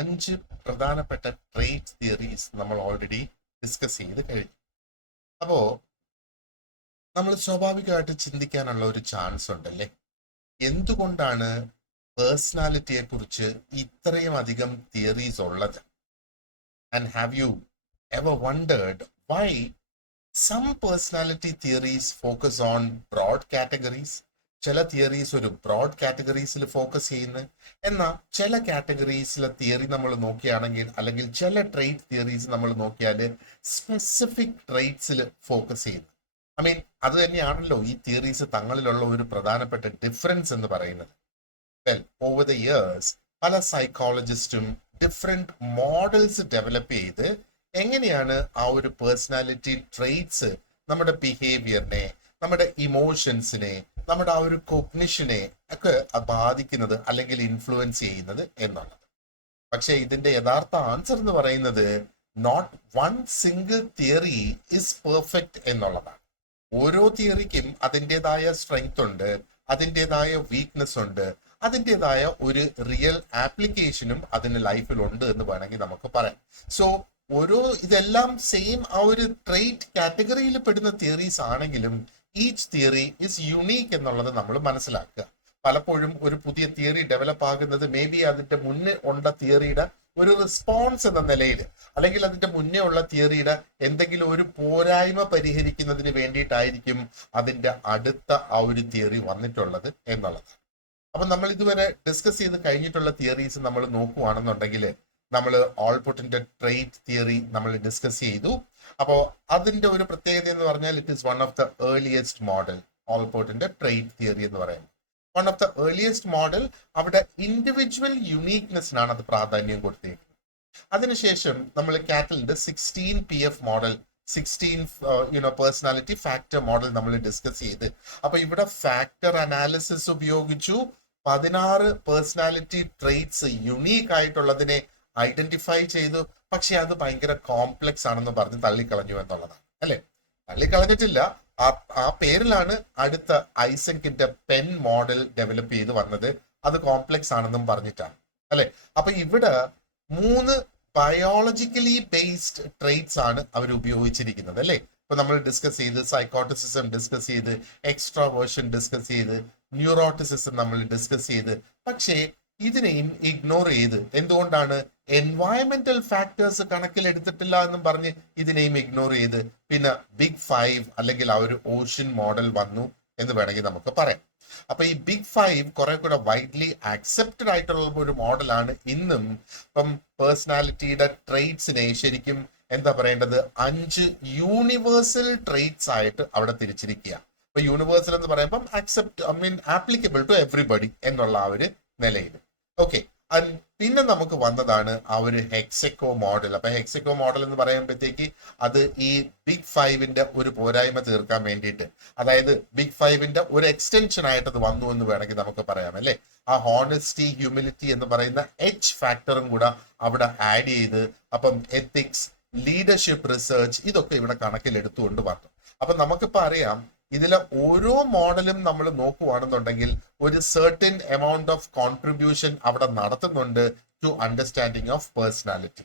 5 പ്രധാനപ്പെട്ട trait theories നമ്മൾ already discuss ചെയ്ത് കഴിഞ്ഞു. അപ്പോ നമ്മൾ സ്വാഭാവികമായിട്ട് ചിന്തിക്കാനുള്ള ഒരു ചാൻസ് ഉണ്ടല്ലേ, എന്തുകൊണ്ടാണ് പേഴ്സണാലിറ്റിയെ കുറിച്ച് ഇത്രയും അധികം തിയറീസ് ഉള്ളത്? And have you ever wondered why some personality theories focus on broad categories? ചില തിയറീസ് ഒരു ബ്രോഡ് കാറ്റഗറീസിൽ ഫോക്കസ് ചെയ്യുന്നു, എന്നാൽ ചില കാറ്റഗറീസിലെ തിയറി നമ്മൾ നോക്കുകയാണെങ്കിൽ, അല്ലെങ്കിൽ ചില ട്രേറ്റ് തിയറീസ് നമ്മൾ നോക്കിയാൽ സ്പെസിഫിക് ട്രേറ്റ്സിൽ ഫോക്കസ് ചെയ്യുന്നു. ഐ മീൻ, അത് തന്നെയാണല്ലോ ഈ തിയറീസ് തങ്ങളിലുള്ള ഒരു പ്രധാനപ്പെട്ട ഡിഫറൻസ് എന്ന് പറയുന്നത്. വെൽ, ഓവർ ദ ഇയേഴ്സ് പല സൈക്കോളജിസ്റ്റും ഡിഫറെന്റ് മോഡൽസ് ഡെവലപ്പ് ചെയ്ത് എങ്ങനെയാണ് ആ ഒരു പേഴ്സണാലിറ്റി ട്രേറ്റ്സ് നമ്മുടെ ബിഹേവിയറിനെ, നമ്മുടെ ഇമോഷൻസിനെ, നമ്മുടെ ആ ഒരു കൊഗ്നിഷനെ ഒക്കെ ബാധിക്കുന്നത് അല്ലെങ്കിൽ ഇൻഫ്ലുവൻസ് ചെയ്യുന്നത് എന്നുള്ളത്. പക്ഷെ ഇതിന്റെ യഥാർത്ഥ ആൻസർ എന്ന് പറയുന്നത് not one single theory is perfect എന്നുള്ളതാണ്. ഓരോ തിയറിക്കും അതിൻ്റെതായ സ്ട്രെങ്ത് ഉണ്ട്, അതിൻ്റെതായ വീക്ക്നെസ് ഉണ്ട്, അതിൻ്റെതായ ഒരു റിയൽ ആപ്ലിക്കേഷനും അതിന് ലൈഫിൽ ഉണ്ട് എന്ന് വേണമെങ്കിൽ നമുക്ക് പറയാം. സോ ഇതെല്ലാം സെയിം ആ ഒരു ട്രേറ്റ് കാറ്റഗറിയിൽ പെടുന്ന തിയറീസ് ആണെങ്കിലും ഈച്ച് തിയറി ഇസ് യുണീക്ക് എന്നുള്ളത് നമ്മൾ മനസ്സിലാക്കുക. പലപ്പോഴും ഒരു പുതിയ തിയറി ഡെവലപ്പ് ആകുന്നത് മേ ബി അതിന്റെ മുന്നേ ഉള്ള തിയറിയുടെ ഒരു റെസ്പോൺസ് എന്ന നിലയിൽ, അല്ലെങ്കിൽ അതിന്റെ മുന്നേ ഉള്ള തിയറിയുടെ എന്തെങ്കിലും ഒരു പോരായ്മ പരിഹരിക്കുന്നതിന് വേണ്ടിയിട്ടായിരിക്കും അതിന്റെ അടുത്ത ആ ഒരു തിയറി വന്നിട്ടുള്ളത് എന്നുള്ളത്. അപ്പൊ നമ്മൾ ഇതുവരെ ഡിസ്കസ് ചെയ്ത് കഴിഞ്ഞിട്ടുള്ള തിയറീസ് നമ്മൾ നോക്കുവാണെന്നുണ്ടെങ്കിൽ, നമ്മൾ ഓൾപോർട്ടിന്റെ ട്രേറ്റ് തിയറി നമ്മൾ ഡിസ്കസ് ചെയ്തു. അപ്പോൾ അതിന്റെ ഒരു പ്രത്യേകത എന്ന് പറഞ്ഞാൽ it is one of the earliest model. ഓൾപോർട്ടിന്റെ ട്രേറ്റ് തിയറി എന്ന് പറയുന്നത് one of the earliest model. അവിടെ ഇൻഡിവിജ്വൽ യുണീക്നെസ്സിനാണ് അത് പ്രാധാന്യം കൊടുത്തിരിക്കുന്നത്. അതിനുശേഷം നമ്മൾ കാറ്റലിന്റെ 16 PF model, 16 personality factor model നമ്മൾ ഡിസ്കസ് ചെയ്ത്, അപ്പൊ ഇവിടെ ഫാക്ടർ അനാലിസിസ് ഉപയോഗിച്ചു 16 പേഴ്സണാലിറ്റി ട്രേറ്റ്സ് യുണീക്ക് ആയിട്ടുള്ളതിനെ ഐഡന്റിഫൈ ചെയ്തു. പക്ഷെ അത് ഭയങ്കര കോംപ്ലെക്സ് ആണെന്ന് പറഞ്ഞ് തള്ളിക്കളഞ്ഞു എന്നുള്ളതാണ്, അല്ലെ? തള്ളിക്കളഞ്ഞിട്ടില്ല, ആ പേരിലാണ് അടുത്ത ഐസക്കിന്റെ പെൻ മോഡൽ ഡെവലപ്പ് ചെയ്ത് വന്നത്. അത് കോംപ്ലെക്സ് ആണെന്നും പറഞ്ഞിട്ടാണ്, അല്ലെ? അപ്പൊ ഇവിടെ 3 ബയോളജിക്കലി ബേസ്ഡ് ട്രേറ്റ്സ് ആണ് അവർ ഉപയോഗിച്ചിരിക്കുന്നത്, അല്ലെ? ഇപ്പൊ നമ്മൾ ഡിസ്കസ് ചെയ്ത് സൈക്കോട്ടിസിസം ഡിസ്കസ് ചെയ്ത്, എക്സ്ട്രാവേർഷൻ ഡിസ്കസ് ചെയ്ത്, ന്യൂറോട്ടിസിസം നമ്മൾ ഡിസ്കസ് ചെയ്ത്. പക്ഷേ ഇതിനെയും ഇഗ്നോർ ചെയ്ത്, എന്തുകൊണ്ടാണ്? എൻവയറമെന്റൽ ഫാക്ടേഴ്സ് കണക്കിലെടുത്തിട്ടില്ല എന്നും പറഞ്ഞ് ഇതിനെയും ഇഗ്നോർ ചെയ്ത് പിന്നെ ബിഗ് 5 അല്ലെങ്കിൽ ആ ഒരു ഓഷ്യൻ മോഡൽ വന്നു എന്ന് വേണമെങ്കിൽ നമുക്ക് പറയാം. അപ്പൊ ഈ ബിഗ് 5 കുറെ കൂടെ വൈഡ്ലി ആക്സെപ്റ്റഡ് ആയിട്ടുള്ള ഒരു മോഡലാണ് ഇന്നും. ഇപ്പം പേഴ്സണാലിറ്റിയുടെ ട്രേറ്റ്സിനെ ശരിക്കും എന്താ പറയേണ്ടത്, 5 യൂണിവേഴ്സൽ ട്രേറ്റ്സ് ആയിട്ട് അവിടെ തിരിച്ചിരിക്കുക. ഇപ്പൊ യൂണിവേഴ്സൽ എന്ന് പറയുമ്പം ആപ്ലിക്കബിൾ ടു എവ്രിബഡി എന്നുള്ള ആ ഒരു നിലയിൽ. ഓക്കെ, പിന്നെ നമുക്ക് വന്നതാണ് ആ ഒരു ഹെക്സെക്കോ മോഡൽ. അപ്പൊ ഹെക്സെക്കോ മോഡൽ എന്ന് പറയുമ്പോഴത്തേക്ക് അത് ഈ ബിഗ് 5ന്റെ ഒരു പോരായ്മ തീർക്കാൻ വേണ്ടിയിട്ട്, അതായത് ബിഗ് 5ന്റെ ഒരു എക്സ്റ്റൻഷൻ ആയിട്ട് അത് വന്നു എന്ന് വേണമെങ്കിൽ നമുക്ക് പറയാം, അല്ലെ? ആ ഹോണസ്റ്റി, ഹ്യൂമിലിറ്റി എന്ന് പറയുന്ന ഫാക്ടറും കൂടെ അവിടെ ആഡ് ചെയ്ത്, അപ്പം എത്തിക്സ്, ലീഡർഷിപ്പ്, റിസർച്ച് ഇതൊക്കെ ഇവിടെ കണക്കിലെടുത്തുകൊണ്ട് വന്നു. അപ്പൊ നമുക്കിപ്പോ അറിയാം, ഇതിലെ ഓരോ മോഡലും നമ്മൾ നോക്കുവാണെന്നുണ്ടെങ്കിൽ ഒരു സർട്ടൻ എമൗണ്ട് ഓഫ് കോൺട്രിബ്യൂഷൻ അവിടെ നടത്തുന്നുണ്ട് ടു അണ്ടർസ്റ്റാൻഡിങ് ഓഫ് പേഴ്സണാലിറ്റി.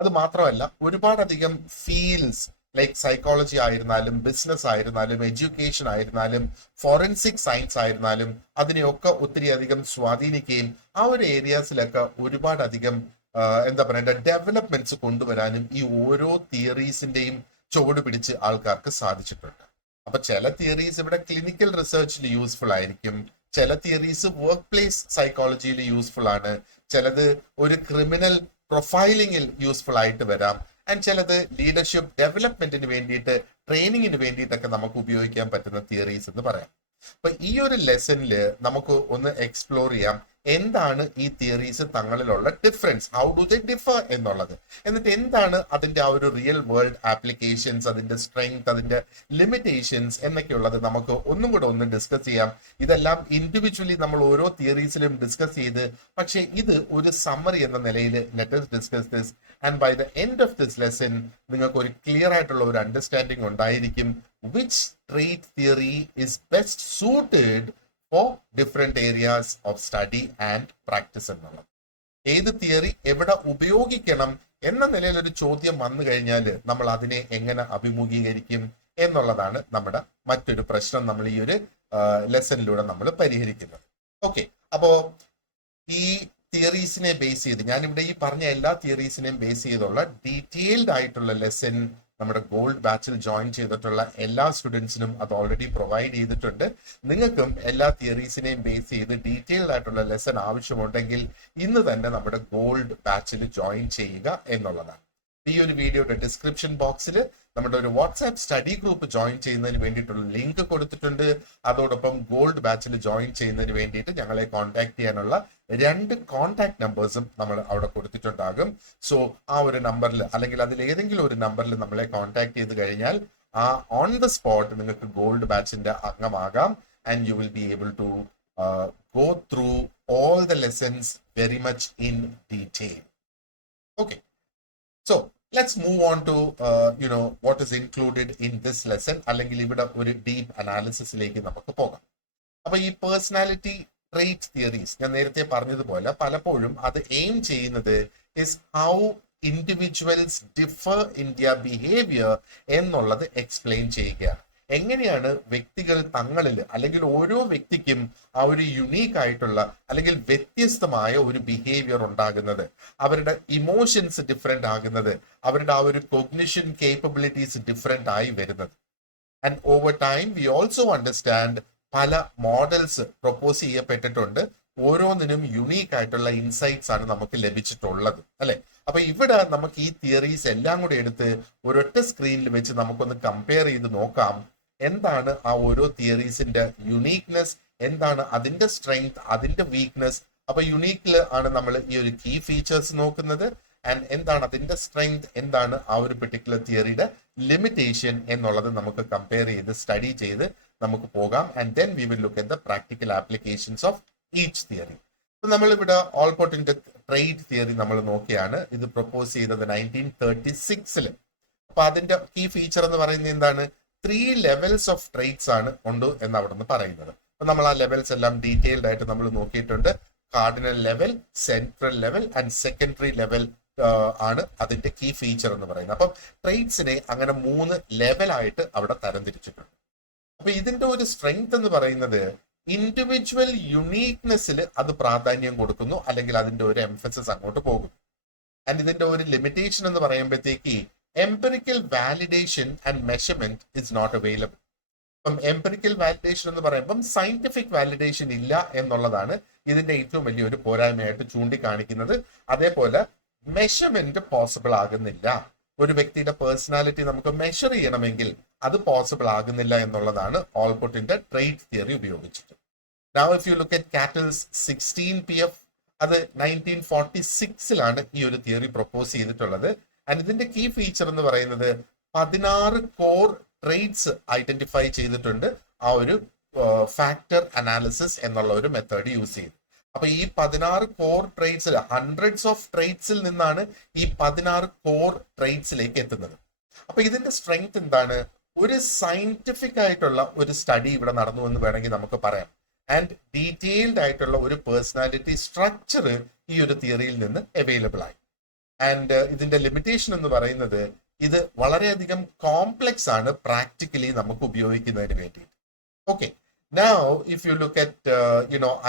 അത് മാത്രമല്ല, ഒരുപാടധികം ഫീൽഡ്സ് ലൈക്ക് സൈക്കോളജി ആയിരുന്നാലും, ബിസിനസ് ആയിരുന്നാലും, എഡ്യൂക്കേഷൻ ആയിരുന്നാലും, ഫോറൻസിക് സയൻസ് ആയിരുന്നാലും അതിനെയൊക്കെ ഒത്തിരി അധികം സ്വാധീനിക്കുകയും ആ ഒരു ഏരിയാസിലൊക്കെ ഒരുപാടധികം എന്താ പറയണ്ട ഡെവലപ്മെന്റ്സ് കൊണ്ടുവരാനും ഈ ഓരോ തിയറീസിന്റെയും ചുവട് പിടിച്ച് ആൾക്കാർക്ക് സാധിച്ചിട്ടുണ്ട്. അപ്പൊ ചില തിയറീസ് ഇവിടെ ക്ലിനിക്കൽ റിസർച്ചിൽ യൂസ്ഫുൾ ആയിരിക്കും, ചില തിയറീസ് വർക്ക് പ്ലേസ് സൈക്കോളജിയിൽ യൂസ്ഫുൾ ആണ്, ചിലത് ഒരു ക്രിമിനൽ പ്രൊഫൈലിംഗിൽ യൂസ്ഫുൾ ആയിട്ട് വരാം, ആൻഡ് ചിലത് ലീഡർഷിപ്പ് ഡെവലപ്മെന്റിന് വേണ്ടിയിട്ട്, ട്രെയിനിങ്ങിന് വേണ്ടിയിട്ടൊക്കെ നമുക്ക് ഉപയോഗിക്കാൻ പറ്റുന്ന തിയറീസ് എന്ന് പറയാം. അപ്പൊ ഈ ഒരു ലെസണിൽ നമുക്ക് ഒന്ന് എക്സ്പ്ലോർ ചെയ്യാം എന്താണ് ഈ തിയറീസ് തങ്ങളിലുള്ള difference, how do they differ എന്നുള്ളത്, എന്നിട്ട് എന്താണ് അതിന്റെ ആ ഒരു റിയൽ വേൾഡ് ആപ്ലിക്കേഷൻസ്, അതിന്റെ സ്ട്രെങ്ത്, അതിന്റെ ലിമിറ്റേഷൻസ് എന്നൊക്കെയുള്ളത് നമുക്ക് ഒന്നും കൂടെ ഒന്ന് ഡിസ്കസ് ചെയ്യാം. ഇതെല്ലാം ഇൻഡിവിജ്വലി നമ്മൾ ഓരോ തിയറീസിലും ഡിസ്കസ് ചെയ്ത്, പക്ഷേ ഇത് ഒരു സമ്മറി എന്ന നിലയിൽ let us discuss this, and by the end of this lesson നിങ്ങൾക്ക് ഒരു ക്ലിയർ ആയിട്ടുള്ള ഒരു അണ്ടർസ്റ്റാൻഡിങ് ഉണ്ടായിരിക്കും which trait theory is best suited for different areas of study and practice എന്നുള്ളത്. ഏത് തിയറി എവിടെ ഉപയോഗിക്കണം എന്ന നിലയിൽ ഒരു ചോദ്യം വന്നു കഴിഞ്ഞാൽ നമ്മൾ അതിനെ എങ്ങനെ അഭിമുഖീകരിക്കും എന്നുള്ളതാണ് നമ്മുടെ മറ്റൊരു പ്രശ്നം നമ്മൾ ഈ ഒരു ലെസണിലൂടെ നമ്മൾ പരിഹരിക്കുന്നത്. ഓക്കെ, അപ്പോ ഈ തിയറീസിനെ ബേസ് ചെയ്ത് ഞാനിവിടെ ഈ പറഞ്ഞ എല്ലാ തിയറീസിനെയും ബേസ് ചെയ്തുള്ള ഡീറ്റെയിൽഡ് ആയിട്ടുള്ള ലെസൺ നമ്മുടെ ഗോൾഡ് ബാച്ചിൽ ജോയിൻ ചെയ്തിട്ടുള്ള എല്ലാ സ്റ്റുഡൻസിനും അത് ഓൾറെഡി പ്രൊവൈഡ് ചെയ്തിട്ടുണ്ട്. നിങ്ങൾക്കും എല്ലാ തിയറീസിനെയും ബേസ് ചെയ്ത് ഡീറ്റെയിൽഡ് ആയിട്ടുള്ള ലെസൺ ആവശ്യമുണ്ടെങ്കിൽ ഇന്ന് തന്നെ നമ്മുടെ ഗോൾഡ് ബാച്ചിൽ ജോയിൻ ചെയ്യുക എന്നുള്ളതാണ്. ഈ ഒരു വീഡിയോയുടെ ഡിസ്ക്രിപ്ഷൻ ബോക്സിൽ നമ്മുടെ ഒരു വാട്സാപ്പ് സ്റ്റഡി ഗ്രൂപ്പ് ജോയിൻ ചെയ്യുന്നതിന് വേണ്ടിയിട്ടുള്ള ലിങ്ക് കൊടുത്തിട്ടുണ്ട്. അതോടൊപ്പം ഗോൾഡ് ബാച്ചിൽ ജോയിൻ ചെയ്യുന്നതിന് വേണ്ടിയിട്ട് ഞങ്ങളെ കോൺടാക്ട് ചെയ്യാനുള്ള 2 കോൺടാക്ട് നമ്പേഴ്സും നമ്മൾ അവിടെ കൊടുത്തിട്ടുണ്ടാകും. സോ ആ ഒരു നമ്പറിൽ അല്ലെങ്കിൽ അതിൽ ഏതെങ്കിലും ഒരു നമ്പറിൽ നമ്മളെ കോൺടാക്ട് ചെയ്ത് കഴിഞ്ഞാൽ ആ ഓൺ ദ സ്പോട്ട് നിങ്ങൾക്ക് ഗോൾഡ് ബാച്ചിന്റെ അംഗമാകാം. And you will be able to go through all the lessons very much in detail. Okay, so let's move on to what is included in this lesson. അല്ലെങ്കിൽ ഇവിടെ ഒരു deep അനാലിസിസിലേക്ക് നമുക്ക് പോകാം. അപ്പൊ ഈ പേഴ്സണാലിറ്റി ട്രേറ്റ് തിയറീസ് ഞാൻ നേരത്തെ പറഞ്ഞതുപോലെ പലപ്പോഴും അത് എയിം ചെയ്യുന്നത് is how individuals differ in their behaviour എന്നുള്ളത് എക്സ്പ്ലെയിൻ ചെയ്യുകയാണ്. എങ്ങനെയാണ് വ്യക്തികൾ തങ്ങളിൽ അല്ലെങ്കിൽ ഓരോ വ്യക്തിക്കും ആ ഒരു യുണീക്ക് ആയിട്ടുള്ള അല്ലെങ്കിൽ വ്യത്യസ്തമായ ഒരു ബിഹേവിയർ ഉണ്ടാകുന്നത്, അവരുടെ ഇമോഷൻസ് ഡിഫറെന്റ് ആകുന്നത്, അവരുടെ ആ ഒരു കൊഗ്നിഷൻ കേപ്പബിലിറ്റീസ് ഡിഫറെന്റ് ആയി വരുന്നത്. And over time we also understand പല മോഡൽസ് പ്രൊപ്പോസ് ചെയ്യപ്പെട്ടിട്ടുണ്ട്. ഓരോന്നിനും യുണീക്ക് ആയിട്ടുള്ള ഇൻസൈറ്റ്സ് ആണ് നമുക്ക് ലഭിച്ചിട്ടുള്ളത്, അല്ലെ? അപ്പൊ ഇവിടെ നമുക്ക് ഈ തിയറീസ് എല്ലാം കൂടെ എടുത്ത് ഒരൊറ്റ സ്ക്രീനിൽ വെച്ച് നമുക്കൊന്ന് കമ്പയർ ചെയ്ത് നോക്കാം. എന്താണ് ആ ഓരോ തിയറീസിന്റെ യുണീക്നെസ്, എന്താണ് അതിന്റെ സ്ട്രെങ്ത്, അതിന്റെ വീക്ക്നെസ്. അപ്പൊ യുണീക്കില് ആണ് നമ്മൾ ഈ ഒരു കീ ഫീച്ചേഴ്സ് നോക്കുന്നത്. ആൻഡ് എന്താണ് അതിന്റെ സ്ട്രെങ്ത്, എന്താണ് ആ ഒരു പെർട്ടിക്കുലർ തിയറിയുടെ ലിമിറ്റേഷൻ എന്നുള്ളത് നമുക്ക് കമ്പയർ ചെയ്ത് സ്റ്റഡി ചെയ്ത് നമുക്ക് പോകാം. And then we will look at the practical applications of each theory. നമ്മൾ ഇവിടെ ഓൾപോർട്ടിന്റെ ട്രേഡ് തിയറി നമ്മൾ നോക്കിയാണ്. ഇത് പ്രൊപ്പോസ് ചെയ്തത് 1936. അപ്പൊ അതിന്റെ കീ ഫീച്ചർ എന്ന് പറയുന്നത് എന്താണ്? 3 ലെവൽസ് ഓഫ് ട്രേഡ്സ് ആണ് ഉണ്ട് എന്ന് അവിടെ നിന്ന് പറയുന്നത്. അപ്പൊ നമ്മൾ ആ ലെവൽസ് എല്ലാം ഡീറ്റെയിൽഡ് ആയിട്ട് നമ്മൾ നോക്കിയിട്ടുണ്ട്. Cardinal level, central level and secondary level ആണ് അതിന്റെ കീ ഫീച്ചർ എന്ന് പറയുന്നത്. അപ്പം ട്രേഡ്സിനെ അങ്ങനെ 3 ലെവലായിട്ട് അവിടെ തരംതിരിച്ചിട്ടുണ്ട്. അപ്പൊ ഇതിന്റെ ഒരു സ്ട്രെങ്ത് എന്ന് പറയുന്നത് ഇൻഡിവിജ്വൽ യുണീക്നെസ്സിൽ അത് പ്രാധാന്യം കൊടുക്കുന്നു, അല്ലെങ്കിൽ അതിന്റെ ഒരു എംഫസിസ് അങ്ങോട്ട് പോകുന്നു. ആൻഡ് ഇതിന്റെ ഒരു ലിമിറ്റേഷൻ എന്ന് പറയുമ്പോഴത്തേക്ക് empirical validation and measurement is not available. അപ്പം എംപിറിക്കൽ വാലിഡേഷൻ എന്ന് പറയുമ്പം സയന്റിഫിക് വാലിഡേഷൻ ഇല്ല എന്നുള്ളതാണ് ഇതിന്റെ ഏറ്റവും വലിയൊരു പോരായ്മയായിട്ട് ചൂണ്ടിക്കാണിക്കുന്നത്. അതേപോലെ മെഷർമെന്റ് പോസിബിൾ ആകുന്നില്ല. ഒരു വ്യക്തിയുടെ പേഴ്സണാലിറ്റി നമുക്ക് മെഷർ ചെയ്യണമെങ്കിൽ അത് പോസിബിൾ ആകുന്നില്ല എന്നുള്ളതാണ് ഓൾപോർട്ടിന്റെ ട്രേഡ് തിയറി ഉപയോഗിച്ചിട്ട്. Now if you look at Cattell's 16 PF, അത് 1946-ലാണ് ഈ ഒരു തിയറി പ്രൊപ്പോസ് ചെയ്തിട്ടുള്ളത്. ആൻഡ് ഇതിന്റെ കീ ഫീച്ചർ എന്ന് പറയുന്നത് 16 കോർ ട്രേഡ്സ് ഐഡന്റിഫൈ ചെയ്തിട്ടുണ്ട് ആ ഒരു ഫാക്ടർ അനാലിസിസ് എന്നുള്ള ഒരു മെത്തേഡ് യൂസ് ചെയ്ത്. അപ്പൊ ഈ 16 കോർ ട്രേഡ്സിൽ ഹൺഡ്രഡ്സ് ഓഫ് ട്രേഡ്സിൽ നിന്നാണ് ഈ 16 കോർ ട്രേഡ്സിലേക്ക് എത്തുന്നത്. അപ്പൊ ഇതിന്റെ സ്ട്രെങ്ത് എന്താണ്? ഒരു സയന്റിഫിക് ആയിട്ടുള്ള ഒരു സ്റ്റഡി ഇവിടെ നടന്നു എന്ന് വേണമെങ്കിൽ നമുക്ക് പറയാം. ആൻഡ് ഡീറ്റെയിൽഡ് ആയിട്ടുള്ള ഒരു പേഴ്സണാലിറ്റി സ്ട്രക്ചർ ഈ ഒരു തിയറിയിൽ നിന്ന് അവൈലബിൾ ആയി. ആൻഡ് ഇതിന്റെ ലിമിറ്റേഷൻ എന്ന് പറയുന്നത് ഇത് വളരെയധികം കോംപ്ലെക്സ് ആണ് പ്രാക്ടിക്കലി നമുക്ക് ഉപയോഗിക്കുന്നതിന് വേണ്ടി. Okay, now if you look at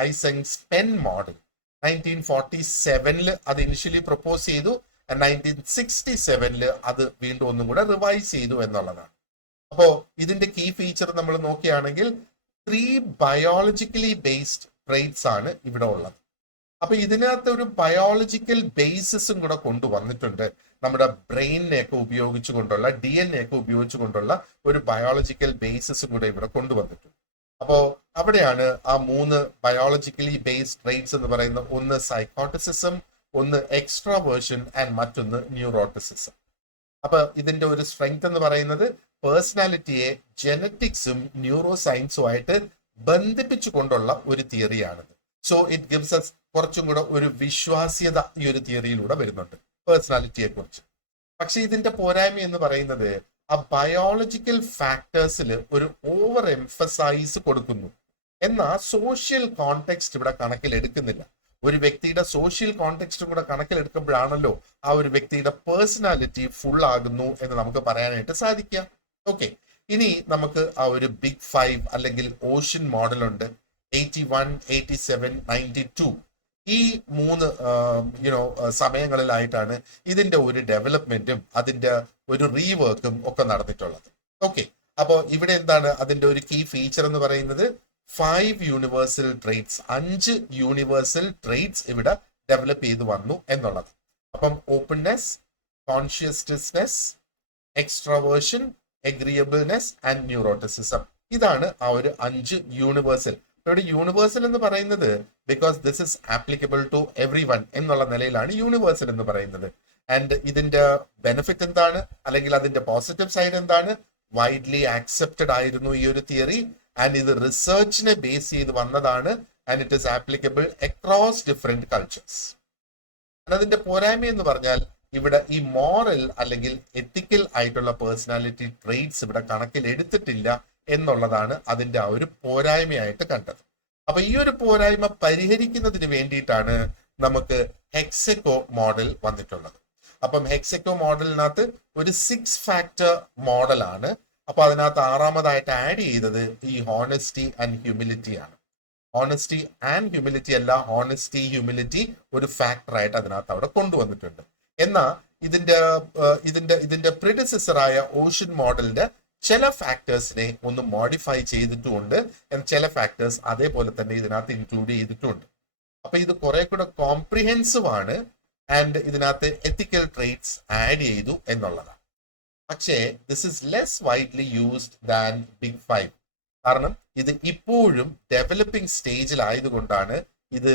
Eysenck's PEN model 1947 അത് ഇനിഷ്യലി പ്രൊപ്പോസ് ചെയ്തു. 1967 അത് വീണ്ടും ഒന്നും കൂടെ റിവൈസ് ചെയ്തു എന്നുള്ളതാണ്. അപ്പോ ഇതിന്റെ കീ ഫീച്ചർ നമ്മൾ നോക്കുകയാണെങ്കിൽ 3 ബയോളജിക്കലി ബേസ്ഡ് ട്രേറ്റ്സ് ആണ് ഇവിടെ ഉള്ളത്. അപ്പൊ ഇതിനകത്ത് ഒരു ബയോളജിക്കൽ ബേസിസും കൂടെ കൊണ്ടുവന്നിട്ടുണ്ട്. നമ്മുടെ ബ്രെയിനിനെയൊക്കെ ഉപയോഗിച്ചുകൊണ്ടുള്ള DNA ഒക്കെ ഉപയോഗിച്ചുകൊണ്ടുള്ള ഒരു ബയോളജിക്കൽ ബേസിസും കൂടെ ഇവിടെ കൊണ്ടുവന്നിട്ടുണ്ട്. അപ്പോ അവിടെയാണ് ആ 3 ബയോളജിക്കലി ബേസ്ഡ് ട്രേറ്റ്സ് എന്ന് പറയുന്ന ഒന്ന് സൈക്കോട്ടിസിസം, ഒന്ന് എക്സ്ട്രാവേർഷൻ ആൻഡ് മറ്റൊന്ന് ന്യൂറോട്ടിസിസം. അപ്പൊ ഇതിന്റെ ഒരു സ്ട്രെങ്ത് എന്ന് പറയുന്നത് പേഴ്സണാലിറ്റിയെ ജെനറ്റിക്സും ന്യൂറോ സയൻസും ആയിട്ട് ബന്ധിപ്പിച്ചുകൊണ്ടുള്ള ഒരു തിയറിയാണിത്. സോ ഇറ്റ് ഗിവ്സ് അസ് കുറച്ചും കൂടെ ഒരു വിശ്വാസ്യത ഈ ഒരു തിയറിയിലൂടെ വരുന്നുണ്ട് പേഴ്സണാലിറ്റിയെ കുറിച്ച്. പക്ഷെ ഇതിന്റെ പോരായ്മ എന്ന് പറയുന്നത് ആ ബയോളജിക്കൽ ഫാക്ടേഴ്സിൽ ഒരു ഓവർ എംഫസൈസ് കൊടുക്കുന്നു, എന്നാൽ സോഷ്യൽ കോണ്ടെക്സ്റ്റ് ഇവിടെ കണക്കിൽ എടുക്കുന്നില്ല. ഒരു വ്യക്തിയുടെ സോഷ്യൽ കോണ്ടെക്സ്റ്റും കൂടെ കണക്കിലെടുക്കുമ്പോഴാണല്ലോ ആ ഒരു വ്യക്തിയുടെ പേഴ്സണാലിറ്റി ഫുൾ ആകുന്നു എന്ന് നമുക്ക് പറയാനായിട്ട് സാധിക്കുക. ഓക്കെ, ഇനി നമുക്ക് ആ ഒരു ബിഗ് 5 അല്ലെങ്കിൽ ഓഷ്യൻ മോഡൽ ഉണ്ട്. 81, 87, 92 ഈ 3 സമയങ്ങളിലായിട്ടാണ് ഇതിന്റെ ഒരു ഡെവലപ്മെന്റും അതിന്റെ ഒരു റീവർക്കും ഒക്കെ നടന്നിട്ടുള്ളത്. ഓക്കെ, അപ്പോൾ ഇവിടെ എന്താണ് അതിന്റെ ഒരു കീ ഫീച്ചർ എന്ന് പറയുന്നത്? 5 യൂണിവേഴ്സൽ ട്രേറ്റ്സ്, 5 യൂണിവേഴ്സൽ ട്രേറ്റ്സ് ഇവിടെ ഡെവലപ്പ് ചെയ്തു വന്നു എന്നുള്ളത്. അപ്പം openness, conscientiousness, extraversion, agreeableness and neuroticism. ഇതാണ് ആ ഒരു 5 യൂണിവേഴ്സൽ. ഇവിടെ യൂണിവേഴ്സൽ എന്ന് പറയുന്നത് because this is applicable to everyone എന്നുള്ള നിലയിലാണ് യൂണിവേഴ്സൽ എന്ന് പറയുന്നത്. ആൻഡ് ഇതിന്റെ ബെനിഫിറ്റ് എന്താണ്, അല്ലെങ്കിൽ അതിന്റെ പോസിറ്റീവ് സൈഡ് എന്താണ്? വൈഡ്ലി ആക്സെപ്റ്റഡ് ആയിരുന്നു ഈ ഒരു തിയറി, ആൻഡ് ഇത് റിസർച്ചിനെ ബേസ് ചെയ്ത് വന്നതാണ്, and it is applicable across different cultures. അതിന്റെ പോരായ്മ എന്ന് പറഞ്ഞാൽ ഇവിടെ ഈ മോറൽ അല്ലെങ്കിൽ എത്തിക്കൽ ആയിട്ടുള്ള പേഴ്സണാലിറ്റി ട്രെയ്റ്റ്സ് ഇവിടെ കണക്കിൽ എടുത്തിട്ടില്ല എന്നുള്ളതാണ് അതിന്റെ ആ ഒരു പോരായ്മയായിട്ട് കണ്ടത്. അപ്പൊ ഈ ഒരു പോരായ്മ പരിഹരിക്കുന്നതിന് വേണ്ടിയിട്ടാണ് നമുക്ക് ഹെക്സെക്കോ മോഡൽ വന്നിട്ടുള്ളത്. അപ്പം ഹെക്സെക്കോ മോഡലിനകത്ത് ഒരു 6 ഫാക്ടർ മോഡലാണ്. അപ്പൊ അതിനകത്ത് 6ാമതായിട്ട് ആഡ് ചെയ്തത് ഈ ഹോണസ്റ്റി ആൻഡ് ഹ്യൂമിലിറ്റി ആണ്. ഹോണസ്റ്റി ആൻഡ് ഹ്യൂമിലിറ്റി അല്ല, ഹോണസ്റ്റി ഹ്യൂമിലിറ്റി ഒരു ഫാക്ടർ ആയിട്ട് അതിനകത്ത് അവിടെ കൊണ്ടുവന്നിട്ടുണ്ട്. എന്നാൽ ഇതിന്റെ പ്രിഡിസസറായ ഓഷ്യൻ മോഡലിന്റെ ചില ഫാക്ടേഴ്സിനെ ഒന്ന് മോഡിഫൈ ചെയ്തിട്ടുമുണ്ട്, ചില ഫാക്ടേഴ്സ് അതേപോലെ തന്നെ ഇതിനകത്ത് ഇൻക്ലൂഡ് ചെയ്തിട്ടുണ്ട്. അപ്പൊ ഇത് കുറെ കൂടെ കോംപ്രിഹെൻസീവ് ആണ്, ആൻഡ് ഇതിനകത്ത് എത്തിക്കൽ ട്രെയ്റ്റ്സ് ആഡ് ചെയ്തു എന്നുള്ളതാണ്. പക്ഷേ this is less widely used than big 5. കാരണം ഇത് ഇപ്പോഴും ഡെവലപ്പിംഗ് സ്റ്റേജിലായതുകൊണ്ടാണ് ഇത്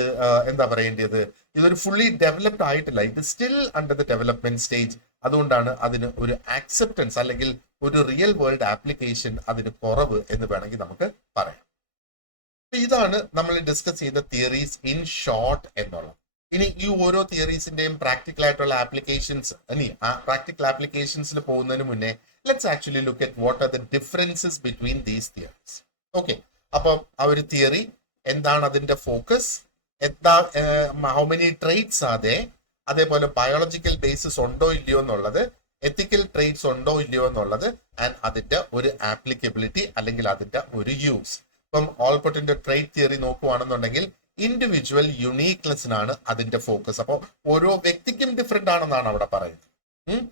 എന്താ പറയേണ്ടത്, ഇതൊരു ഫുള്ളി ഡെവലപ്ഡ് ആയിട്ടില്ല, ഇത് still under the development stage. അതുകൊണ്ടാണ് അതിന് ഒരു ആക്സെപ്റ്റൻസ് അല്ലെങ്കിൽ ഒരു റിയൽ വേൾഡ് ആപ്ലിക്കേഷൻ അതിന് കുറവ് എന്ന് വേണമെങ്കിൽ നമുക്ക് പറയാം. ഇതാണ് നമ്മൾ ഡിസ്കസ് ചെയ്ത തിയറീസ് ഇൻ ഷോർട്ട് എന്നുള്ളത്. ഇനി ഈ ഓരോ തിയറീസിന്റെയും പ്രാക്ടിക്കൽ ആയിട്ടുള്ള ആപ്ലിക്കേഷൻസ്, പ്രാക്ടിക്കൽ ആപ്ലിക്കേഷൻസിൽ പോകുന്നതിന് മുന്നേ let's actually look at what are the differences between these theories. Okay, അപ്പം ആ ഒരു തിയറി എന്താണ്, അതിന്റെ ഫോക്കസ് എന്താ, ഹൗ മെനി ട്രെയ്റ്റ്സ് അതേപോലെ ബയോളജിക്കൽ ബേസിസ് ഉണ്ടോ ഇല്ലയോ എന്നുള്ളത്, എത്തിക്കൽ ട്രെയ്റ്റ്സ് ഉണ്ടോ ഇല്ലയോ എന്നുള്ളത്, ആൻഡ് അതിന്റെ ഒരു ആപ്ലിക്കബിലിറ്റി അല്ലെങ്കിൽ അതിന്റെ ഒരു യൂസ്. ഇപ്പം ഓൾപോർട്ടിന്റെ ട്രെയ്റ്റ് തിയറി നോക്കുവാണെന്നുണ്ടെങ്കിൽ ഇൻഡിവിജ്വൽ യുണീക്നെസ്സിനാണ് അതിന്റെ ഫോക്കസ്. അപ്പോൾ ഓരോ വ്യക്തിക്കും ഡിഫറെന്റ് ആണെന്നാണ് അവിടെ പറയുന്നത്.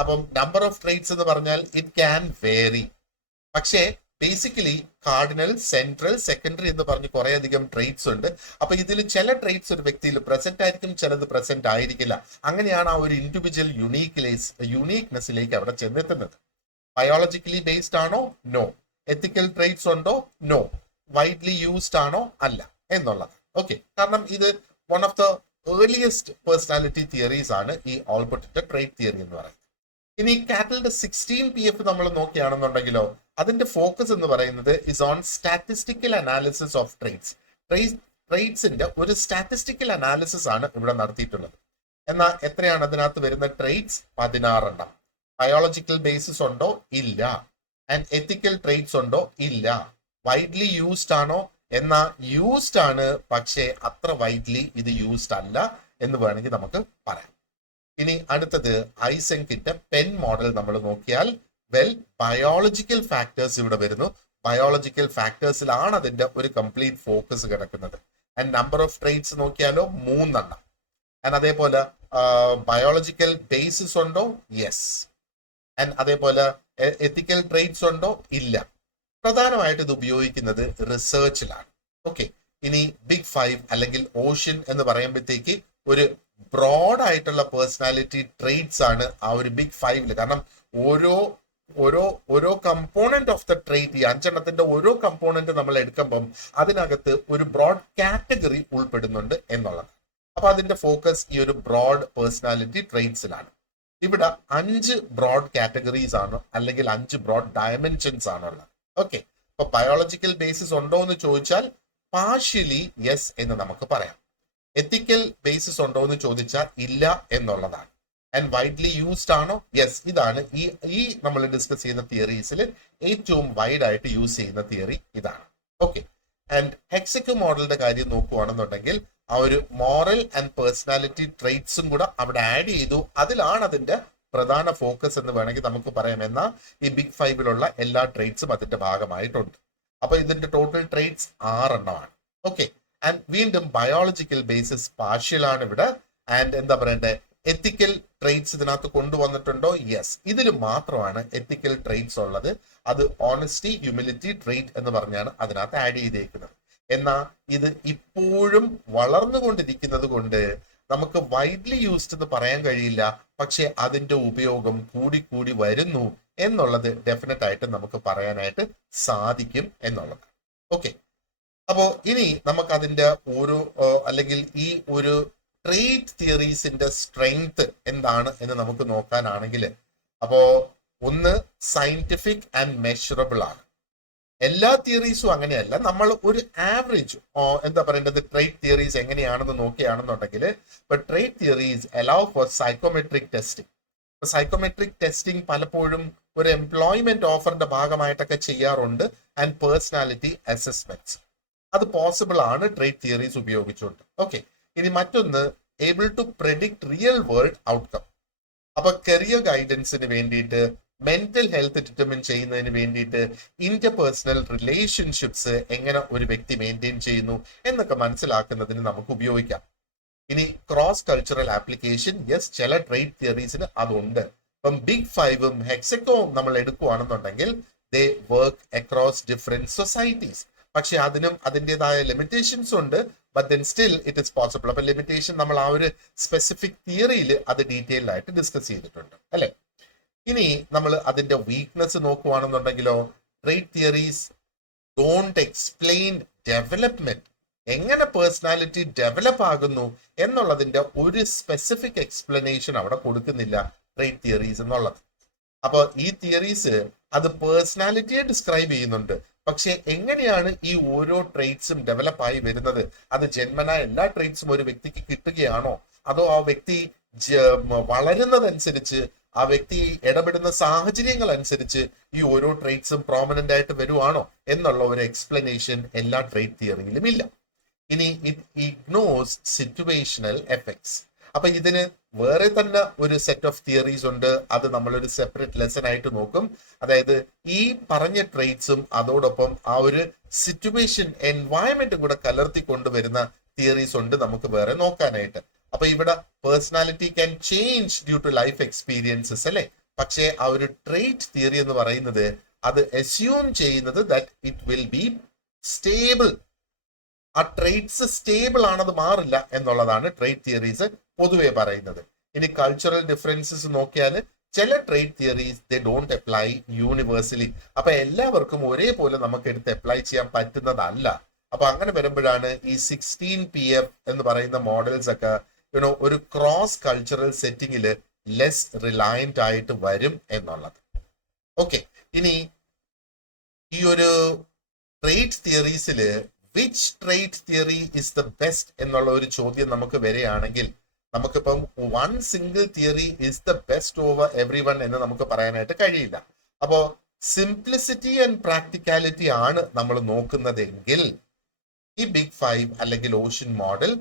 അപ്പം നമ്പർ ഓഫ് ട്രെയ്റ്റ്സ് എന്ന് പറഞ്ഞാൽ ഇറ്റ് ക്യാൻ വേരി, പക്ഷേ ബേസിക്കലി കാർഡിനൽ, സെൻട്രൽ, സെക്കൻഡറി എന്ന് പറഞ്ഞ് കുറെ അധികം ട്രെയ്റ്റ്സ് ഉണ്ട്. അപ്പൊ ഇതിൽ ചില ട്രെയ്റ്റ്സ് ഒരു വ്യക്തിയിൽ പ്രസന്റ് ആയിരിക്കും, ചിലത് പ്രസന്റ് ആയിരിക്കില്ല. അങ്ങനെയാണ് ആ ഒരു ഇൻഡിവിജ്വൽ യുണീക്നെസ്സിലേക്ക് അവിടെ ചെന്നെത്തുന്നത്. ബയോളജിക്കലി ബേസ്ഡ് ആണോ? നോ. എത്തിക്കൽ ട്രെയ്റ്റ്സ് ഉണ്ടോ? നോ. വൈഡ്ലി യൂസ്ഡ് ആണോ? അല്ല എന്നുള്ളത്. ഓക്കെ, കാരണം ഇത് one of the earliest personality theories ആണ് ഈ ഓൾപോർട്ടിന്റെ ട്രെയ്റ്റ് തിയറി എന്ന് പറയുന്നത്. ഇനി കാറ്റലിന്റെ 16 PF നമ്മൾ നോക്കുകയാണെന്നുണ്ടെങ്കിലോ അതിന്റെ ഫോക്കസ് എന്ന് പറയുന്നത് is on statistical analysis of traits. ട്രെയ്റ്റ്സിന്റെ ഒരു സ്റ്റാറ്റിസ്റ്റിക്കൽ അനാലിസിസ് ആണ് ഇവിടെ നടത്തിയിട്ടുള്ളത്. എന്നാൽ എത്രയാണ് അതിനകത്ത് വരുന്ന ട്രെയ്റ്റ്സ്? 16 ബയോളജിക്കൽ ബേസിസ് ഉണ്ടോ? ഇല്ല. ആൻഡ് എത്തിക്കൽ ട്രെയ്റ്റ്സ് ഉണ്ടോ? ഇല്ല. വൈഡ്ലി യൂസ്ഡ് ആണോ? എന്നാൽ യൂസ്ഡ് ആണ്, പക്ഷേ അത്ര വൈഡ്ലി ഇത് യൂസ്ഡ് അല്ല എന്ന് വേണമെങ്കിൽ നമുക്ക് പറയാം. ഇനി അടുത്തത് ഐസെങ്കിന്റെ പെൻ മോഡൽ നമ്മൾ നോക്കിയാൽ ബയോളജിക്കൽ ഫാക്ടേഴ്സ് ഇവിടെ വരുന്നു. ബയോളജിക്കൽ ഫാക്ടേഴ്സിലാണ് അതിന്റെ ഒരു കംപ്ലീറ്റ് ഫോക്കസ് കിടക്കുന്നത്. ആൻഡ് നമ്പർ ഓഫ് ട്രെയ്റ്റ്സ് നോക്കിയാലോ 3. ആൻഡ് അതേപോലെ ബയോളജിക്കൽ ബേസിസ് ഉണ്ടോ? യെസ്. ആൻഡ് അതേപോലെ എത്തിക്കൽ ട്രെയ്റ്റ്സ് ഉണ്ടോ? ഇല്ല. പ്രധാനമായിട്ട് ഇത് ഉപയോഗിക്കുന്നത് റിസർച്ചിലാണ്. ഓക്കെ, ഇനി ബിഗ് 5 അല്ലെങ്കിൽ ഓഷ്യൻ എന്ന് പറയുമ്പോഴത്തേക്ക് ഒരു ബ്രോഡ് ആയിട്ടുള്ള പേഴ്സണാലിറ്റി ട്രെയ്റ്റ്സ് ആണ് ആ ഒരു ബിഗ് 5. കാരണം ഓരോ കമ്പോണന്റ് ഓഫ് ദ ട്രെയ്റ്റ്, ഈ 5 ഓരോ കമ്പോണന്റ് നമ്മൾ എടുക്കുമ്പം അതിനകത്ത് ഒരു ബ്രോഡ് കാറ്റഗറി ഉൾപ്പെടുന്നുണ്ട് എന്നുള്ളത്. അപ്പൊ അതിന്റെ ഫോക്കസ് ഈ ഒരു ബ്രോഡ് പേഴ്സണാലിറ്റി ട്രെയ്റ്റ്സിലാണ്. ഇവിടെ 5 ബ്രോഡ് കാറ്റഗറീസ് ആണ് അല്ലെങ്കിൽ 5 ബ്രോഡ് ഡയമെൻഷൻസ് ആണുള്ളത്. ഓക്കെ, അപ്പൊ ബയോളജിക്കൽ ബേസിസ് ഉണ്ടോ എന്ന് ചോദിച്ചാൽ പാർഷ്യലി യെസ് എന്ന് നമുക്ക് പറയാം. എത്തിക്കൽ ബേസിസ് ഉണ്ടോ എന്ന് ചോദിച്ചാൽ ഇല്ല എന്നുള്ളതാണ്. ആൻഡ് വൈഡ്ലി യൂസ്ഡ് ആണോ? യെസ്. ഇതാണ് ഈ നമ്മൾ ഡിസ്കസ് ചെയ്യുന്ന തിയറീസിൽ ഏറ്റവും വൈഡ് ആയിട്ട് യൂസ് ചെയ്യുന്ന തിയറി ഇതാണ്. ഓക്കെ, ആൻഡ് ഹെക്സെക്കോ മോഡലിന്റെ കാര്യം നോക്കുകയാണെന്നുണ്ടെങ്കിൽ ആ ഒരു മോറൽ ആൻഡ് പേഴ്സണാലിറ്റി ട്രേറ്റ്സും കൂടെ അവിടെ ആഡ് ചെയ്തു. അതിലാണ് അതിന്റെ പ്രധാന ഫോക്കസ് എന്ന് വേണമെങ്കിൽ നമുക്ക് പറയാം. എന്നാൽ ഈ ബിഗ് ഫൈവിലുള്ള എല്ലാ ട്രേറ്റ്സും അതിന്റെ ഭാഗമായിട്ടുണ്ട്. അപ്പൊ ഇതിന്റെ ടോട്ടൽ ട്രേറ്റ്സ് 6 ഓക്കെ. ആൻഡ് വീണ്ടും ബയോളജിക്കൽ ബേസിസ് പാർഷ്യൽ ആണ് ഇവിടെ. ആൻഡ് എന്താ പറയണ്ടേ, എത്തിക്കൽ ട്രേറ്റ്സ് ഇതിനകത്ത് കൊണ്ടുവന്നിട്ടുണ്ടോ? യെസ്, ഇതിൽ മാത്രമാണ് എത്തിക്കൽ ട്രേറ്റ്സ് ഉള്ളത്. അത് ഓണസ്റ്റി, ഹ്യൂമിലിറ്റി ട്രേറ്റ് എന്ന് പറഞ്ഞാണ് അതിനകത്ത് ആഡ് ചെയ്തേക്കുന്നത്. എന്നാൽ ഇത് ഇപ്പോഴും വളർന്നുകൊണ്ടിരിക്കുന്നത് കൊണ്ട് നമുക്ക് വൈഡ്ലി യൂസ്ഡ് എന്ന് പറയാൻ കഴിയില്ല. പക്ഷെ അതിന്റെ ഉപയോഗം കൂടി വരുന്നു എന്നുള്ളത് ഡെഫിനറ്റ് ആയിട്ട് നമുക്ക് പറയാനായിട്ട് സാധിക്കും എന്നുള്ളത്. ഓക്കെ, അപ്പോ ഇനി നമുക്ക് അതിന്റെ ഓരോ അല്ലെങ്കിൽ ഈ ഒരു ട്രേറ്റ് തിയറീസിന്റെ സ്ട്രെങ്ത് എന്താണ് എന്ന് നമുക്ക് നോക്കാനാണെങ്കിൽ, അപ്പോ ഒന്ന് സയന്റിഫിക് ആൻഡ് മെഷറബിൾ ആണ്. എല്ലാ തിയറീസും അങ്ങനെയല്ല. നമ്മൾ ഒരു ആവറേജ് എന്താ പറയേണ്ടത്, ട്രേറ്റ് തിയറീസ് എങ്ങനെയാണെന്ന് നോക്കുകയാണെന്നുണ്ടെങ്കിൽ, ഇപ്പൊ trait theories allow for psychometric testing. Psychometric testing പലപ്പോഴും ഒരു എംപ്ലോയ്മെന്റ് ഓഫറിന്റെ ഭാഗമായിട്ടൊക്കെ ചെയ്യാറുണ്ട്. ആൻഡ് പേഴ്സണാലിറ്റി അസസ്മെന്റ്സ് അത് പോസിബിൾ ആണ് ട്രേറ്റ് തിയറീസ് ഉപയോഗിച്ചുകൊണ്ട്. ഓക്കെ, ഇനി മറ്റൊന്ന് able to predict real world outcome. അപ്പൊ കരിയർ ഗൈഡൻസിന് വേണ്ടിയിട്ട്, മെന്റൽ ഹെൽത്ത് ഡിറ്റർമിൻ ചെയ്യുന്നതിന് വേണ്ടിയിട്ട്, ഇന്റർപേഴ്സണൽ റിലേഷൻഷിപ്സ് എങ്ങനെ ഒരു വ്യക്തി മെയിൻറ്റെയിൻ ചെയ്യുന്നു എന്നൊക്കെ മനസ്സിലാക്കുന്നതിന് നമുക്ക് ഉപയോഗിക്കാം. ഇനി ക്രോസ് കൾച്ചറൽ ആപ്ലിക്കേഷൻ, യെസ്, ചില ട്രേറ്റ് തിയറീസിന് അതുണ്ട്. ഇപ്പം ബിഗ് ഫൈവും ഹെക്സക്കോവും നമ്മൾ എടുക്കുകയാണെന്നുണ്ടെങ്കിൽ they work across different societies. പക്ഷെ അതിനും അതിൻ്റെതായ ലിമിറ്റേഷൻസ് ഉണ്ട്. But then still it is possible. അപ്പൊ ലിമിറ്റേഷൻ നമ്മൾ ആ ഒരു സ്പെസിഫിക് തിയറിയിൽ അത് ഡീറ്റെയിൽഡ് ആയിട്ട് ഡിസ്കസ് ചെയ്തിട്ടുണ്ട് അല്ലെ. ഇനി നമ്മൾ അതിന്റെ വീക്ക്നെസ് നോക്കുകയാണെന്നുണ്ടെങ്കിലോ, trait theories don't explain development, എങ്ങനെ പേഴ്സണാലിറ്റി ഡെവലപ്പ് ആകുന്നു എന്നുള്ളതിന്റെ ഒരു സ്പെസിഫിക് എക്സ്പ്ലനേഷൻ അവിടെ കൊടുക്കുന്നില്ല ട്രേറ്റ് തിയറീസ് എന്നുള്ളത്. അപ്പൊ ഈ തിയറീസ് അത് പേഴ്സണാലിറ്റിയെ ഡിസ്ക്രൈബ് ചെയ്യുന്നുണ്ട്. പക്ഷെ എങ്ങനെയാണ് ഈ ഓരോ ട്രേറ്റ്സും ഡെവലപ്പ് ആയി വരുന്നത്, അത് ജന്മന എല്ലാ ട്രേറ്റ്സും ഒരു വ്യക്തിക്ക് കിട്ടുകയാണോ, അതോ ആ വ്യക്തി വളരുന്നതനുസരിച്ച്, ആ വ്യക്തി ഇടപെടുന്ന സാഹചര്യങ്ങൾ അനുസരിച്ച് ഈ ഓരോ ട്രേറ്റ്സും പ്രോമിനന്റ് ആയിട്ട് വരുവാണോ എന്നുള്ള ഒരു എക്സ്പ്ലനേഷൻ എല്ലാ ട്രേറ്റ് തിയറിയിലും ഇല്ല. ഇനി ഇറ്റ് ഇഗ്നോർസ് സിറ്റുവേഷണൽ എഫക്ട്സ്. അപ്പൊ ഇതിന് വേറെ തന്നെ ഒരു സെറ്റ് ഓഫ് തിയറീസ് ഉണ്ട്. അത് നമ്മളൊരു സെപ്പറേറ്റ് ലെസൺ ആയിട്ട് നോക്കും. അതായത് ഈ പറഞ്ഞ ട്രേറ്റ്സും അതോടൊപ്പം ആ ഒരു സിറ്റുവേഷൻ എൻവയൺമെന്റും കൂടെ കലർത്തി കൊണ്ടുവരുന്ന തിയറീസ് ഉണ്ട് നമുക്ക് വേറെ നോക്കാനായിട്ട്. അപ്പൊ ഇവിടെ personality can change due to life experiences അല്ലെ. പക്ഷേ ആ ഒരു ട്രേറ്റ് തിയറി എന്ന് പറയുന്നത് അത് അസ്യൂം ചെയ്യുന്നത് that it will be stable. ആ ട്രേറ്റ്സ് സ്റ്റേബിൾ ആണത് മാറില്ല എന്നുള്ളതാണ് ട്രേറ്റ് തിയറീസ് പൊതുവെ പറയുന്നത്. ഇനി കൾച്ചറൽ ഡിഫറൻസസ് നോക്കിയാൽ ചില trait theories they don't apply universally. അപ്പൊ എല്ലാവർക്കും ഒരേപോലെ നമുക്ക് എടുത്ത് അപ്ലൈ ചെയ്യാൻ പറ്റുന്നതല്ല. അപ്പൊ അങ്ങനെ വരുമ്പോഴാണ് ഈ 16 PF എന്ന് പറയുന്ന മോഡൽസ് ഒക്കെ ഒരു ക്രോസ് കൾച്ചറൽ സെറ്റിംഗിൽ ലെസ് റിലയന്റ് ആയിട്ട് വരും എന്നുള്ളത്. ഓക്കെ, ഇനി ഈ ഒരു ട്രേറ്റ് തിയറീസിൽ which trait theory is the best എന്നുള്ള ഒരു ചോദ്യം നമുക്ക് വരികയാണെങ്കിൽ, നമുക്കിപ്പം one single theory is the best over every one എന്ന് നമുക്ക് പറയാനായിട്ട് കഴിയില്ല. അപ്പോ സിംപ്ലിസിറ്റി ആൻഡ് പ്രാക്ടിക്കാലിറ്റി ആണ് നമ്മൾ നോക്കുന്നതെങ്കിൽ ഈ ബിഗ് ഫൈവ് അല്ലെങ്കിൽ ocean model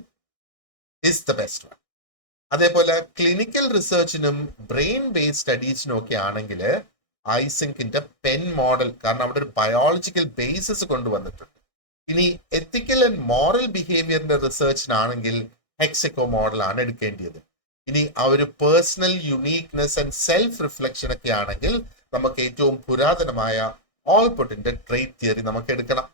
is the best one. അതേപോലെ ക്ലിനിക്കൽ റിസർച്ചിനും ബ്രെയിൻ ബേസ്ഡ് സ്റ്റഡീസിനും ഒക്കെ ആണെങ്കിൽ ഐസെങ്കിന്റെ പെൻ മോഡൽ, കാരണം അവിടെ ഒരു ബയോളജിക്കൽ ബേസിസ് കൊണ്ടുവന്നിട്ടുണ്ട്. ഇനി എത്തിക്കൽ ആൻഡ് മോറൽ ബിഹേവിയറിന്റെ റിസർച്ചിനാണെങ്കിൽ ഹെക്സക്കോ മോഡൽ ആണ് എടുക്കേണ്ടത്. ഇനി ആ ഒരു personal uniqueness and self reflection ഒക്കെ ആണെങ്കിൽ നമുക്ക് ഏറ്റവും പുരാതനമായ ഓൾപോർട്ടിന്റെ ട്രേറ്റ് തിയറി നമുക്ക് എടുക്കണം.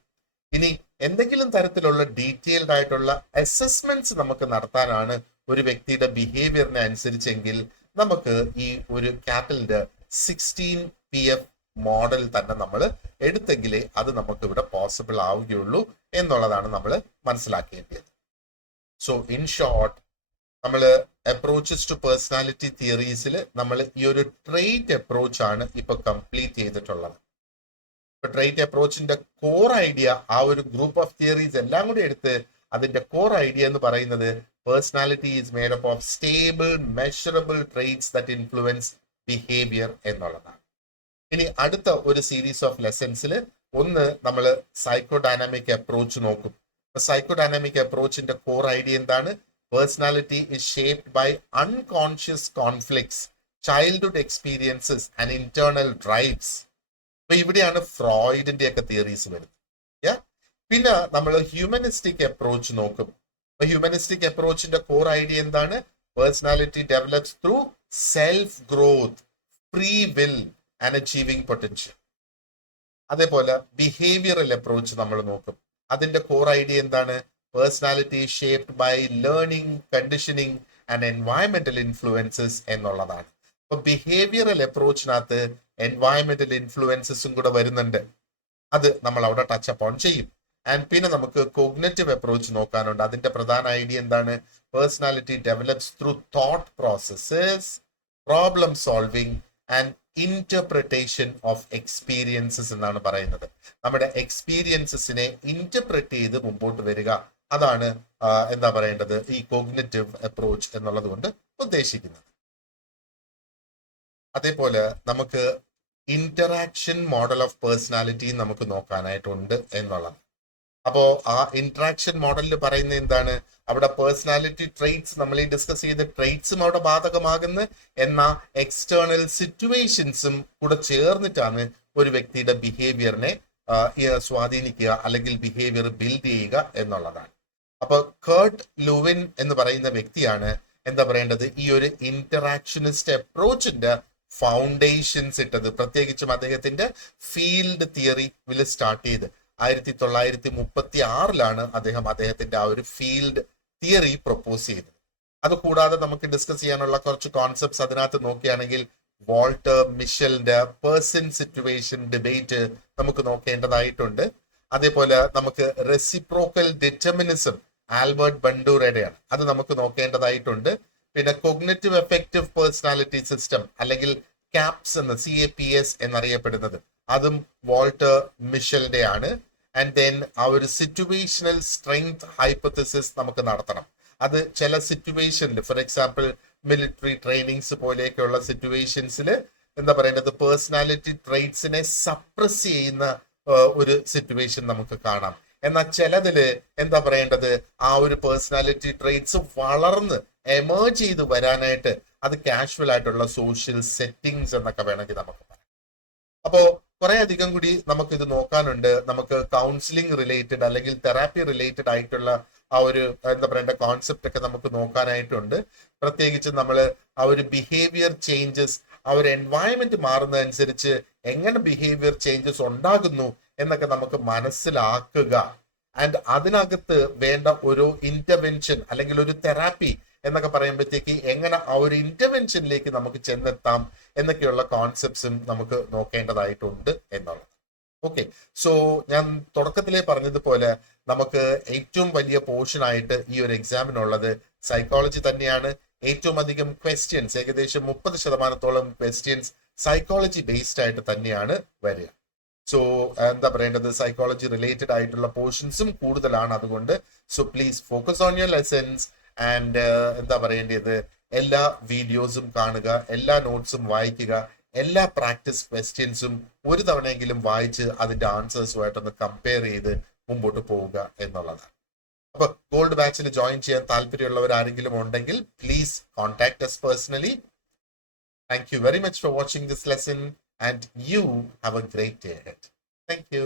ഇനി എന്തെങ്കിലും തരത്തിലുള്ള ഡീറ്റെയിൽഡ് ആയിട്ടുള്ള അസസ്മെന്റ്സ് നമുക്ക് നടത്താനാണ് ഒരു വ്യക്തിയുടെ ബിഹേവിയറിനെ അനുസരിച്ചെങ്കിൽ നമുക്ക് ഈ ഒരു കാറ്റലിന്റെ 16 PF മോഡൽ തന്നെ നമ്മൾ എടുത്തെങ്കിലേ അത് നമുക്ക് ഇവിടെ പോസിബിൾ ആവുകയുള്ളൂ എന്നുള്ളതാണ് നമ്മൾ മനസ്സിലാക്കേണ്ടത്. സോ ഇൻ ഷോർട്ട്, നമ്മൾ അപ്രോച്ചസ് ടു പേഴ്സണാലിറ്റി തിയറീസിൽ നമ്മൾ ഈ ഒരു ട്രേറ്റ് അപ്രോച്ച് ആണ് ഇപ്പൊ കംപ്ലീറ്റ് ചെയ്തിട്ടുള്ളത്. ഇപ്പൊ ട്രേറ്റ് അപ്രോച്ചിന്റെ കോർ ഐഡിയ, ആ ഒരു ഗ്രൂപ്പ് ഓഫ് തിയറീസ് എല്ലാം കൂടി എടുത്ത് അതിന്റെ കോർ ഐഡിയ എന്ന് പറയുന്നത് personality is made up of stable measurable traits that influence behaviour എന്നുള്ളതാണ്. ഇനി അടുത്ത ഒരു സീരീസ് ഓഫ് ലെസൺസിൽ ഒന്ന് നമ്മൾ സൈക്കോ ഡൈനാമിക് അപ്രോച്ച് നോക്കും. സൈക്കോഡൈനാമിക് അപ്രോച്ചിന്റെ കോർ ഐഡിയ എന്താണ്? Personality is shaped by unconscious conflicts, childhood experiences and internal drives. അപ്പൊ ഇവിടെയാണ് ഫ്രോയിഡിന്റെ ഒക്കെ തിയറീസ് വരുന്നത്. പിന്നെ നമ്മൾ ഹ്യൂമനിസ്റ്റിക് അപ്രോച്ച് നോക്കും. അപ്പൊ ഹ്യൂമനിസ്റ്റിക് അപ്രോച്ചിന്റെ കോർ ഐഡിയ എന്താണ്? Personality develops through self growth, free will and achieving potential. അതേപോലെ ബിഹേവിയറൽ അപ്രോച്ച് നമ്മൾ നോക്കും. അതിന്റെ കോർ ഐഡിയ എന്താണ്? Personality shaped by learning, conditioning and environmental influences എന്നുള്ളതാണ്. അപ്പൊ ബിഹേവിയറൽ അപ്രോച്ചിനകത്ത് എൻവയറമെന്റൽ ഇൻഫ്ലുവൻസസും കൂടെ വരുന്നുണ്ട്. അത് നമ്മൾ അവിടെ ടച്ച് അപ്പോൺ ചെയ്യും. ആൻഡ് പിന്നെ നമുക്ക് കോഗ്നിറ്റീവ് അപ്രോച്ച് നോക്കാനുണ്ട്. അതിന്റെ പ്രധാന ഐഡിയ എന്താണ്? Personality develops through thought processes, problem solving and interpretation of experiences എന്നാണ് പറയുന്നത്. നമ്മുടെ എക്സ്പീരിയൻസസിനെ ഇന്റർപ്രറ്റ് ചെയ്ത് മുമ്പോട്ട് വരിക. അതാണ് എന്താ പറയേണ്ടത്, ഈ കോഗ്നിറ്റീവ് അപ്രോച്ച് എന്നുള്ളത് കൊണ്ട് ഉദ്ദേശിക്കുന്നത്. അതേപോലെ നമുക്ക് ഇന്ററാക്ഷൻ മോഡൽ ഓഫ് പേഴ്സണാലിറ്റി നമുക്ക് നോക്കാനായിട്ടുണ്ട് എന്നുള്ളത്. അപ്പോ ആ ഇന്ററാക്ഷൻ മോഡലിൽ പറയുന്നത് എന്താണ്? അവിടെ പേഴ്സണാലിറ്റി ട്രെയ്റ്റ്സ്, നമ്മൾ ഈ ഡിസ്കസ് ചെയ്ത ട്രെയ്റ്റ്സും അവിടെ ബാധകമാകുന്ന, എന്നാൽ എക്സ്റ്റേണൽ സിറ്റുവേഷൻസും കൂടെ ചേർന്നിട്ടാണ് ഒരു വ്യക്തിയുടെ ബിഹേവിയറിനെ സ്വാധീനിക്കുക അല്ലെങ്കിൽ ബിഹേവിയർ ബിൽഡ് ചെയ്യുക എന്നുള്ളതാണ്. അപ്പൊ കേർട്ട് ലുവിൻ എന്ന് പറയുന്ന വ്യക്തിയാണ് എന്താ പറയേണ്ടത്, ഈ ഒരു ഇന്ററാക്ഷനിസ്റ്റ് അപ്രോച്ചിന്റെ ഫൗണ്ടേഷൻസ് ഇട്ടത്. പ്രത്യേകിച്ചും അദ്ദേഹത്തിന്റെ ഫീൽഡ് തിയറി സ്റ്റാർട്ട് ചെയ്ത് 1936 അദ്ദേഹം അദ്ദേഹത്തിന്റെ ആ ഒരു ഫീൽഡ് തിയറി പ്രൊപ്പോസ് ചെയ്തത്. അതുകൂടാതെ നമുക്ക് ഡിസ്കസ് ചെയ്യാനുള്ള കുറച്ച് കോൺസെപ്റ്റ്സ് അതിനകത്ത് നോക്കുകയാണെങ്കിൽ വാൾട്ടർ മിഷലിന്റെ പേഴ്സൺ സിറ്റുവേഷൻ ഡിബേറ്റ് നമുക്ക് നോക്കേണ്ടതായിട്ടുണ്ട്. അതേപോലെ നമുക്ക് റെസിപ്രോക്കൽ ഡിറ്റർമിനിസം ആൽബർട്ട് ബണ്ടൂറയുടെയാണ്, അത് നമുക്ക് നോക്കേണ്ടതായിട്ടുണ്ട്. പിന്നെ കൊഗ്നിറ്റീവ് എഫക്റ്റീവ് പേഴ്സണാലിറ്റി സിസ്റ്റം അല്ലെങ്കിൽ CAPS CAPS എന്നറിയപ്പെടുന്നത്, അതും വാൾട്ടർ മിഷലിന്റെ ആണ്. ആൻഡ് ദെൻ ആ ഒരു സിറ്റുവേഷണൽ സ്ട്രെങ്ത് ഹൈപ്പോത്തസിസ് നമുക്ക് നടത്തണം. അത് ചില സിറ്റുവേഷനിൽ, ഫോർ എക്സാമ്പിൾ മിലിറ്ററി ട്രെയിനിങ്സ് പോലെയൊക്കെയുള്ള സിറ്റുവേഷൻസിൽ എന്താ പറയേണ്ടത്, പേഴ്സണാലിറ്റി ട്രെയ്റ്റ്സിനെ സപ്രസ് ചെയ്യുന്ന ഒരു സിറ്റുവേഷൻ നമുക്ക് കാണാം. എന്നാൽ ചിലതില് എന്താ പറയേണ്ടത്, ആ ഒരു പേഴ്സണാലിറ്റി ട്രെയ്റ്റ്സ് വളർന്ന് എമേർജ് ചെയ്ത് വരാനായിട്ട് അത് കാഷ്വൽ ആയിട്ടുള്ള സോഷ്യൽ സെറ്റിങ്സ് എന്നൊക്കെ വേണമെങ്കിൽ നമുക്ക് പറയാം. അപ്പോ കുറെ അധികം കൂടി നമുക്ക് ഇത് നോക്കാനുണ്ട്. നമുക്ക് കൗൺസിലിംഗ് റിലേറ്റഡ് അല്ലെങ്കിൽ തെറാപ്പി റിലേറ്റഡ് ആയിട്ടുള്ള ആ ഒരു എന്താ പറയേണ്ട കോൺസെപ്റ്റ് ഒക്കെ നമുക്ക് നോക്കാനായിട്ടുണ്ട്. പ്രത്യേകിച്ച് നമ്മൾ ആ ഒരു ബിഹേവിയർ ചേഞ്ചസ്, ആ ഒരു എൻവയൺമെന്റ് മാറുന്നതനുസരിച്ച് എങ്ങനെ ബിഹേവിയർ ചേഞ്ചസ് ഉണ്ടാകുന്നു എന്നൊക്കെ നമുക്ക് മനസ്സിലാക്കുക. ആൻഡ് അതിനകത്ത് വേണ്ട ഒരു ഇന്റർവെൻഷൻ അല്ലെങ്കിൽ ഒരു തെറാപ്പി എന്നൊക്കെ പറയുമ്പോഴത്തേക്ക് എങ്ങനെ ആ ഒരു ഇന്റർവെൻഷനിലേക്ക് നമുക്ക് ചെന്നെത്താം എന്നൊക്കെയുള്ള കോൺസെപ്റ്റ്സും നമുക്ക് നോക്കേണ്ടതായിട്ടുണ്ട് എന്നുള്ളത്. ഓക്കെ, സോ ഞാൻ തുടക്കത്തിലേ പറഞ്ഞതുപോലെ നമുക്ക് ഏറ്റവും വലിയ പോർഷൻ ആയിട്ട് ഈ ഒരു എക്സാമിനുള്ളത് സൈക്കോളജി തന്നെയാണ്. ഏറ്റവും അധികം ക്വസ്റ്റ്യൻസ്, ഏകദേശം 30% ക്വസ്റ്റ്യൻസ് സൈക്കോളജി ബേസ്ഡ് ആയിട്ട് തന്നെയാണ് വരിക. സോ എന്താ പറയേണ്ടത്, സൈക്കോളജി റിലേറ്റഡ് ആയിട്ടുള്ള പോർഷൻസും കൂടുതലാണ്. അതുകൊണ്ട് so please focus on your lessons and എന്താ പറയേണ്ടത്, എല്ലാ വീഡിയോസും കാണുക, എല്ലാ നോട്ട്സും വായിക്കുക, എല്ലാ പ്രാക്ടീസ് ക്വസ്റ്റ്യൻസും ഒരു തവണയെങ്കിലും വായിച്ച് അതിന്റെ ആൻസേഴ്സുമായിട്ടൊന്ന് കമ്പയർ ചെയ്ത് മുമ്പോട്ട് പോവുക എന്നുള്ളതാണ്. അപ്പൊ ഗോൾഡ് ബാച്ചിൽ ജോയിൻ ചെയ്യാൻ താല്പര്യമുള്ളവർ ആരെങ്കിലും ഉണ്ടെങ്കിൽ please contact us personally. Thank you very much for watching this lesson and you have a great day ahead. Thank you.